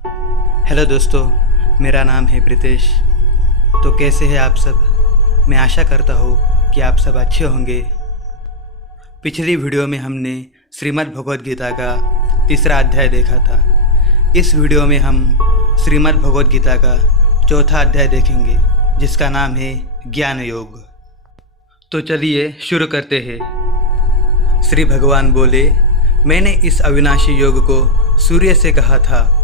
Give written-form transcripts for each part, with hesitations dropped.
Hello दोस्तों, मेरा नाम है प्रीतेश। तो कैसे हैं आप सब? मैं आशा करता हूँ कि आप सब अच्छे होंगे। पिछली वीडियो में हमने श्रीमद् भगवद गीता का तीसरा अध्याय देखा था। इस वीडियो में हम श्रीमद् भगवद गीता का चौथा अध्याय देखेंगे, जिसका नाम है ज्ञान योग। तो चलिए शुरू करते हैं। श्री भगवान बोले, मैंने इस अविनाशी योग को सूर्य से कहा था।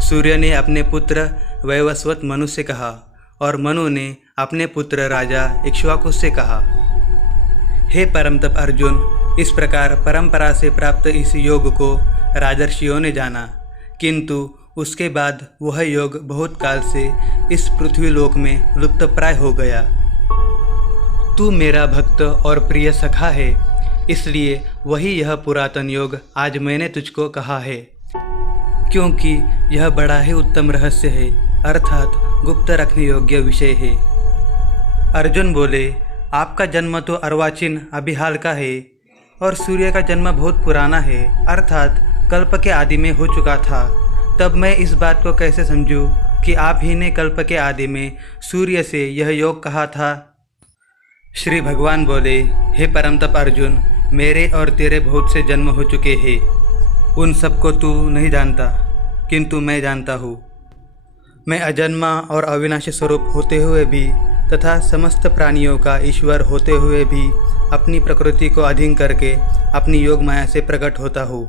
सूर्य ने अपने पुत्र वैवस्वत मनु से कहा और मनु ने अपने पुत्र राजा इक्ष्वाकु से कहा। हे परम तप अर्जुन, इस प्रकार परंपरा से प्राप्त इस योग को राजर्षियों ने जाना, किंतु उसके बाद वह योग बहुत काल से इस पृथ्वी लोक में लुप्तप्राय हो गया। तू मेरा भक्त और प्रिय सखा है, इसलिए वही यह पुरातन योग आज मैंने तुझको कहा है, क्योंकि यह बड़ा ही उत्तम रहस्य है, अर्थात गुप्त रखने योग्य विषय है। अर्जुन बोले, आपका जन्म तो अर्वाचीन अभी हाल का है और सूर्य का जन्म बहुत पुराना है, अर्थात कल्प के आदि में हो चुका था। तब मैं इस बात को कैसे समझूं कि आप ही ने कल्प के आदि में सूर्य से यह योग कहा था? श्री भगवान बोले, हे परम तप अर्जुन, मेरे और तेरे बहुत से जन्म हो चुके हैं। उन सबको तू नहीं जानता, किंतु मैं जानता हूँ। मैं अजन्मा और अविनाशी स्वरूप होते हुए भी तथा समस्त प्राणियों का ईश्वर होते हुए भी अपनी प्रकृति को अधीन करके अपनी योग माया से प्रकट होता हूँ।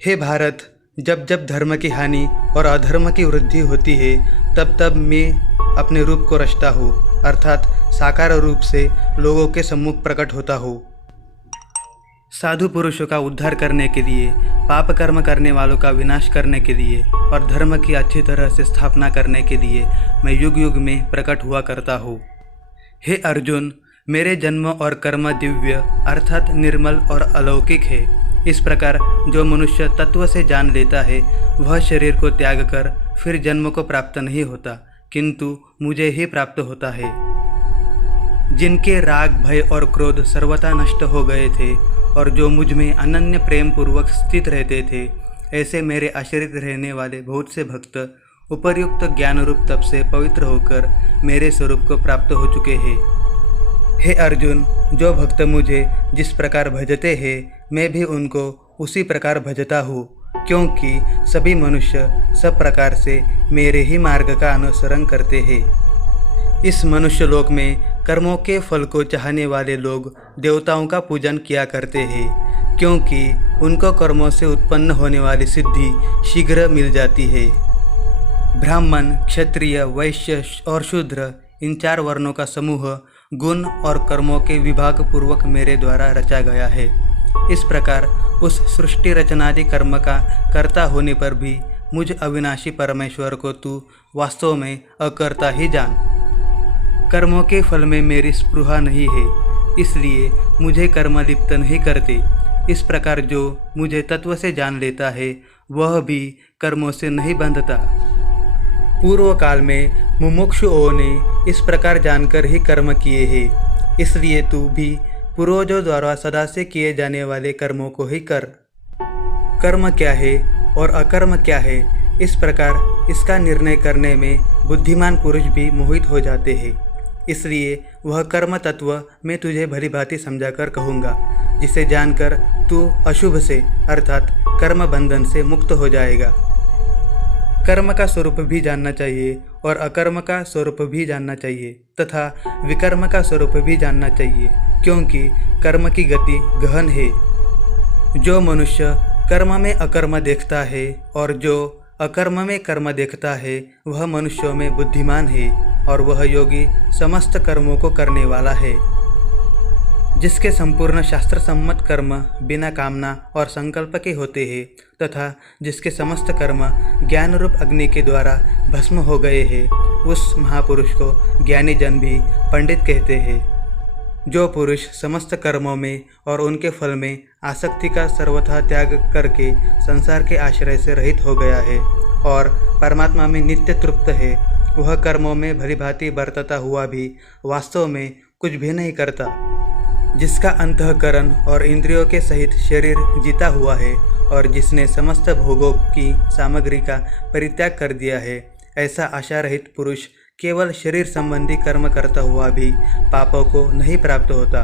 हे भारत, जब जब धर्म की हानि और अधर्म की वृद्धि होती है, तब तब मैं अपने रूप को रचता हूँ, अर्थात साकार रूप से लोगों के सम्मुख प्रकट होता हूँ। साधु पुरुषों का उद्धार करने के लिए, पाप कर्म करने वालों का विनाश करने के लिए और धर्म की अच्छी तरह से स्थापना करने के लिए मैं युग युग में प्रकट हुआ करता हूँ। हे अर्जुन, मेरे जन्म और कर्म दिव्य अर्थात निर्मल और अलौकिक है। इस प्रकार जो मनुष्य तत्व से जान लेता है, वह शरीर को त्याग कर फिर जन्म को प्राप्त नहीं होता, किंतु मुझे ही प्राप्त होता है। जिनके राग, भय और क्रोध सर्वथा नष्ट हो गए थे और जो मुझ में अनन्य प्रेम पूर्वक स्थित रहते थे, ऐसे मेरे आश्रित रहने वाले बहुत से भक्त उपर्युक्त ज्ञान रूप तप से पवित्र होकर मेरे स्वरूप को प्राप्त हो चुके हैं। हे अर्जुन, जो भक्त मुझे जिस प्रकार भजते हैं, मैं भी उनको उसी प्रकार भजता हूँ, क्योंकि सभी मनुष्य सब प्रकार से मेरे ही मार्ग का अनुसरण करते हैं। इस मनुष्य लोक में कर्मों के फल को चाहने वाले लोग देवताओं का पूजन किया करते हैं, क्योंकि उनको कर्मों से उत्पन्न होने वाली सिद्धि शीघ्र मिल जाती है। ब्राह्मण, क्षत्रिय, वैश्य और शूद्र, इन चार वर्णों का समूह गुण और कर्मों के विभाग पूर्वक मेरे द्वारा रचा गया है। इस प्रकार उस सृष्टि रचनादि कर्म का कर्ता होने पर भी मुझ अविनाशी परमेश्वर को तू वास्तव में अकर्ता ही जान। कर्मों के फल में मेरी स्पृहा नहीं है, इसलिए मुझे कर्म लिप्त नहीं करते। इस प्रकार जो मुझे तत्व से जान लेता है, वह भी कर्मों से नहीं बंधता। पूर्व काल में मुमुक्षुओं ने इस प्रकार जानकर ही कर्म किए हैं, इसलिए तू भी पूर्वजों द्वारा सदा से किए जाने वाले कर्मों को ही कर। कर्म क्या है और अकर्म क्या है, इस प्रकार इसका निर्णय करने में बुद्धिमान पुरुष भी मोहित हो जाते हैं। इसलिए वह कर्म तत्व मैं तुझे भली भांति समझाकर कहूँगा, जिसे जानकर तू अशुभ से अर्थात कर्म बंधन से मुक्त हो जाएगा। कर्म का स्वरूप भी जानना चाहिए और अकर्म का स्वरूप भी जानना चाहिए तथा विकर्म का स्वरूप भी जानना चाहिए, क्योंकि कर्म की गति गहन है। जो मनुष्य कर्म में अकर्म देखता है और जो अकर्म में कर्म देखता है, वह मनुष्यों में बुद्धिमान है और वह योगी समस्त कर्मों को करने वाला है। जिसके संपूर्ण शास्त्र सम्मत कर्म बिना कामना और संकल्प के होते हैं तथा जिसके समस्त कर्म ज्ञान रूप अग्नि के द्वारा भस्म हो गए हैं, उस महापुरुष को ज्ञानी जन भी पंडित कहते हैं। जो पुरुष समस्त कर्मों में और उनके फल में आसक्ति का सर्वथा त्याग करके संसार के आश्रय से रहित हो गया है और परमात्मा में नित्य तृप्त है, वह कर्मों में भली भांति बरतता हुआ भी वास्तव में कुछ भी नहीं करता। जिसका अंतःकरण और इंद्रियों के सहित शरीर जीता हुआ है और जिसने समस्त भोगों की सामग्री का परित्याग कर दिया है, ऐसा आशा रहित पुरुष केवल शरीर संबंधी कर्म करता हुआ भी पापों को नहीं प्राप्त होता।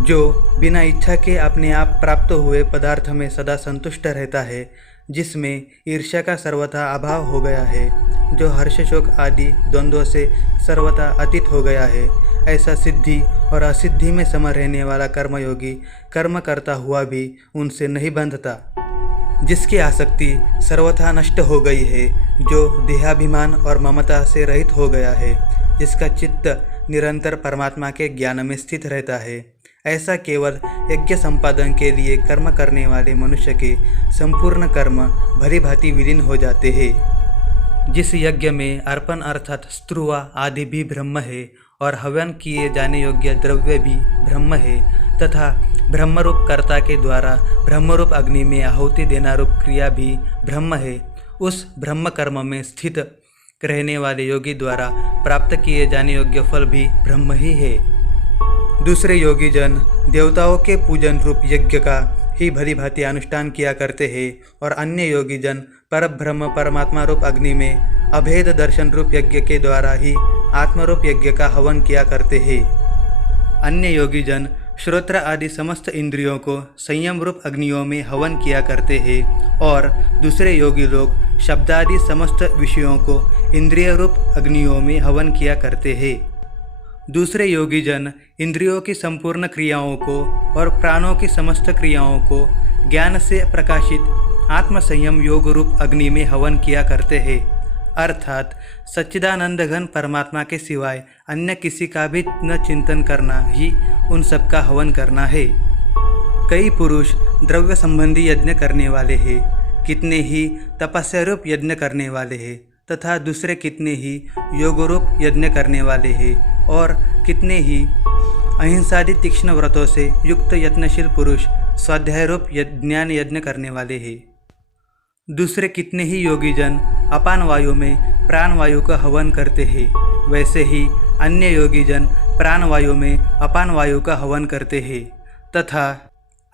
जो बिना इच्छा के अपने आप प्राप्त हुए पदार्थ में सदा संतुष्ट रहता है, जिसमें ईर्ष्या का सर्वथा अभाव हो गया है, जो हर्ष शोक आदि द्वंद्वों से सर्वथा अतीत हो गया है, ऐसा सिद्धि और असिद्धि में सम रहने वाला कर्मयोगी कर्म करता हुआ भी उनसे नहीं बंधता। जिसकी आसक्ति सर्वथा नष्ट हो गई है, जो देहाभिमान और ममता से रहित हो गया है, जिसका चित्त निरंतर परमात्मा के ज्ञान में स्थित रहता है, ऐसा केवल यज्ञ संपादन के लिए कर्म करने वाले मनुष्य के संपूर्ण कर्म भली भांति विलीन हो जाते हैं। जिस यज्ञ में अर्पण अर्थात स्त्रुवा आदि भी ब्रह्म है और हवन किए जाने योग्य द्रव्य भी ब्रह्म है तथा ब्रह्मरूप कर्ता के द्वारा ब्रह्मरूप अग्नि में आहुति देना रूप क्रिया भी ब्रह्म है, उस ब्रह्म कर्म में स्थित रहने वाले योगी द्वारा प्राप्त किए जाने योग्य फल भी ब्रह्म ही है। दूसरे योगी जन देवताओं के पूजन रूप यज्ञ का ही भली भांति अनुष्ठान किया करते हैं और अन्य योगी जन परब्रह्म परमात्मा रूप अग्नि में अभेद दर्शन रूप यज्ञ के द्वारा ही आत्मरूप यज्ञ का हवन किया करते हैं। अन्य योगी जन श्रोत्र आदि समस्त इंद्रियों को संयम रूप अग्नियों में हवन किया करते हैं और दूसरे योगी लोग शब्दादि समस्त विषयों को इंद्रिय रूप अग्नियों में हवन किया करते हैं। दूसरे योगी जन इंद्रियों की संपूर्ण क्रियाओं को और प्राणों की समस्त क्रियाओं को ज्ञान से प्रकाशित आत्म संयम योग रूप अग्नि में हवन किया करते हैं, अर्थात सच्चिदानंद घन परमात्मा के सिवाय अन्य किसी का भी न चिंतन करना ही उन सब का हवन करना है। कई पुरुष द्रव्य संबंधी यज्ञ करने वाले हैं, कितने ही तपस्या रूप यज्ञ करने वाले हैं तथा दूसरे कितने ही योग रूप यज्ञ करने वाले हैं और कितने ही अहिंसादि तीक्ष्ण व्रतों से युक्त यत्नशील पुरुष स्वाध्याय रूप ज्ञान यज्ञ करने वाले हैं। दूसरे कितने ही योगी जन अपान वायु में प्राण वायु का हवन करते हैं, वैसे ही अन्य योगी जन प्राण वायु में अपान वायु का हवन करते हैं तथा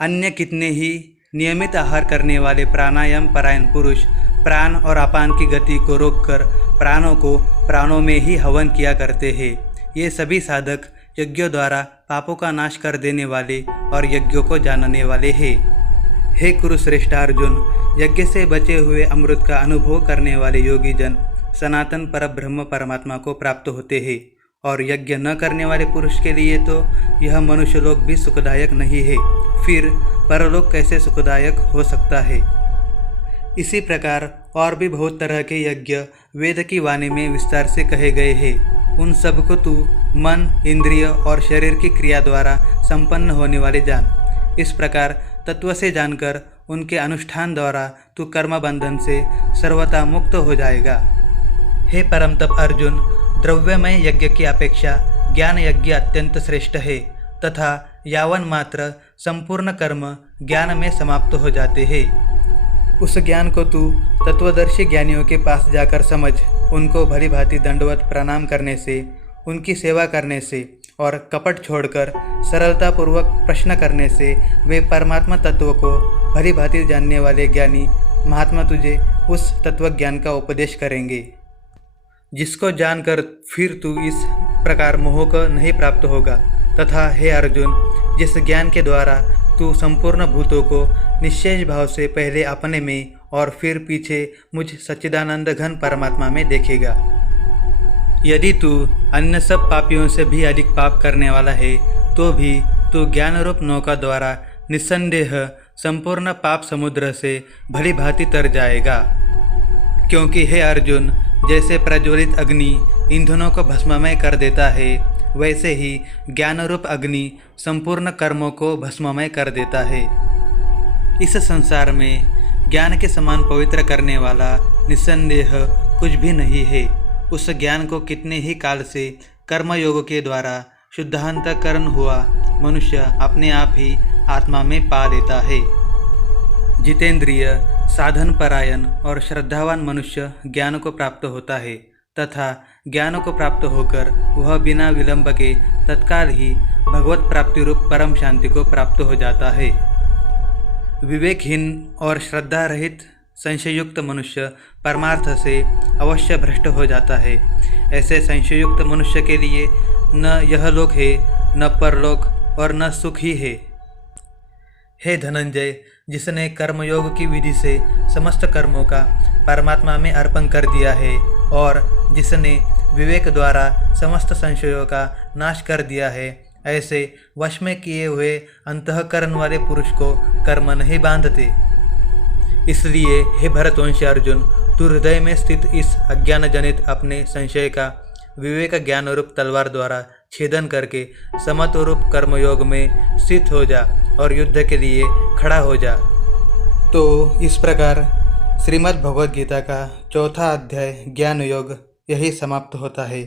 अन्य कितने ही नियमित आहार करने वाले प्राणायाम परायण पुरुष प्राण और अपान की गति को रोककर प्राणों को प्राणों में ही हवन किया करते हैं। ये सभी साधक यज्ञों द्वारा पापों का नाश कर देने वाले और यज्ञों को जानने वाले हैं। हे कुरुश्रेष्ठ अर्जुन, यज्ञ से बचे हुए अमृत का अनुभव करने वाले योगी जन सनातन परब्रह्म परमात्मा को प्राप्त होते हैं और यज्ञ न करने वाले पुरुष के लिए तो यह मनुष्य लोक भी सुखदायक नहीं है, फिर परलोक कैसे सुखदायक हो सकता है। इसी प्रकार और भी बहुत तरह के यज्ञ वेद की वाणी में विस्तार से कहे गए हैं। उन सब को तू मन, इंद्रिय और शरीर की क्रिया द्वारा संपन्न होने वाले जान। इस प्रकार तत्व से जानकर उनके अनुष्ठान द्वारा तू कर्म बंधन से सर्वथा मुक्त हो जाएगा। हे परम तप अर्जुन, द्रव्यमय यज्ञ की अपेक्षा ज्ञान यज्ञ अत्यंत श्रेष्ठ है तथा यावन मात्र संपूर्ण कर्म ज्ञान में समाप्त हो जाते हैं। उस ज्ञान को तू तत्वदर्शी ज्ञानियों के पास जाकर समझ। उनको भली भांति दंडवत प्रणाम करने से, उनकी सेवा करने से और कपट छोड़कर सरलतापूर्वक प्रश्न करने से वे परमात्मा तत्व को भली भांति जानने वाले ज्ञानी महात्मा तुझे उस तत्व ज्ञान का उपदेश करेंगे, जिसको जानकर फिर तू इस प्रकार मोह को नहीं प्राप्त होगा। तथा हे अर्जुन, जिस ज्ञान के द्वारा तू संपूर्ण भूतों को निश्चय भाव से पहले अपने में और फिर पीछे मुझ सच्चिदानंद घन परमात्मा में देखेगा। यदि तू अन्य सब पापियों से भी अधिक पाप करने वाला है तो भी तू ज्ञान रूप नौका द्वारा निस्संदेह संपूर्ण पाप समुद्र से भली भांति तर जाएगा। क्योंकि हे अर्जुन, जैसे प्रज्वलित अग्नि ईंधनों को भस्ममय कर देता है, वैसे ही ज्ञान रूप अग्नि संपूर्ण कर्मों को भस्ममय कर देता है। इस संसार में ज्ञान के समान पवित्र करने वाला निस्संदेह कुछ भी नहीं है। उस ज्ञान को कितने ही काल से कर्मयोग के द्वारा शुद्धांतकरण हुआ मनुष्य अपने आप ही आत्मा में पा लेता है। जितेंद्रिय, साधन परायण और श्रद्धावान मनुष्य ज्ञान को प्राप्त होता है तथा ज्ञान को प्राप्त होकर वह बिना विलंब के तत्काल ही भगवत प्राप्ति रूप परम शांति को प्राप्त हो जाता है। विवेकहीन और श्रद्धा रहित संशयुक्त मनुष्य परमार्थ से अवश्य भ्रष्ट हो जाता है। ऐसे संशयुक्त मनुष्य के लिए न यह लोक है, न परलोक और न सुख ही है। हे धनंजय, जिसने कर्मयोग की विधि से समस्त कर्मों का परमात्मा में अर्पण कर दिया है और जिसने विवेक द्वारा समस्त संशयों का नाश कर दिया है, ऐसे वश में किए हुए अंतःकरण वाले पुरुष को कर्म नहीं बांधते। इसलिए हे भरतवंशी अर्जुन, तू हृदय में स्थित इस अज्ञान जनित अपने संशय का विवेक ज्ञान रूप तलवार द्वारा छेदन करके समत्व रूप कर्मयोग में स्थित हो जा और युद्ध के लिए खड़ा हो जा। तो इस प्रकार श्रीमद् भगवद गीता का चौथा अध्याय ज्ञान योग यही समाप्त होता है।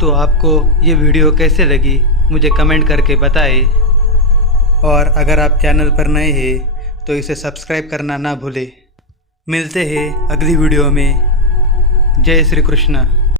तो आपको ये वीडियो कैसे लगी मुझे कमेंट करके बताएं, और अगर आप चैनल पर नए हैं तो इसे सब्सक्राइब करना ना भूलें। मिलते हैं अगली वीडियो में। जय श्री कृष्ण।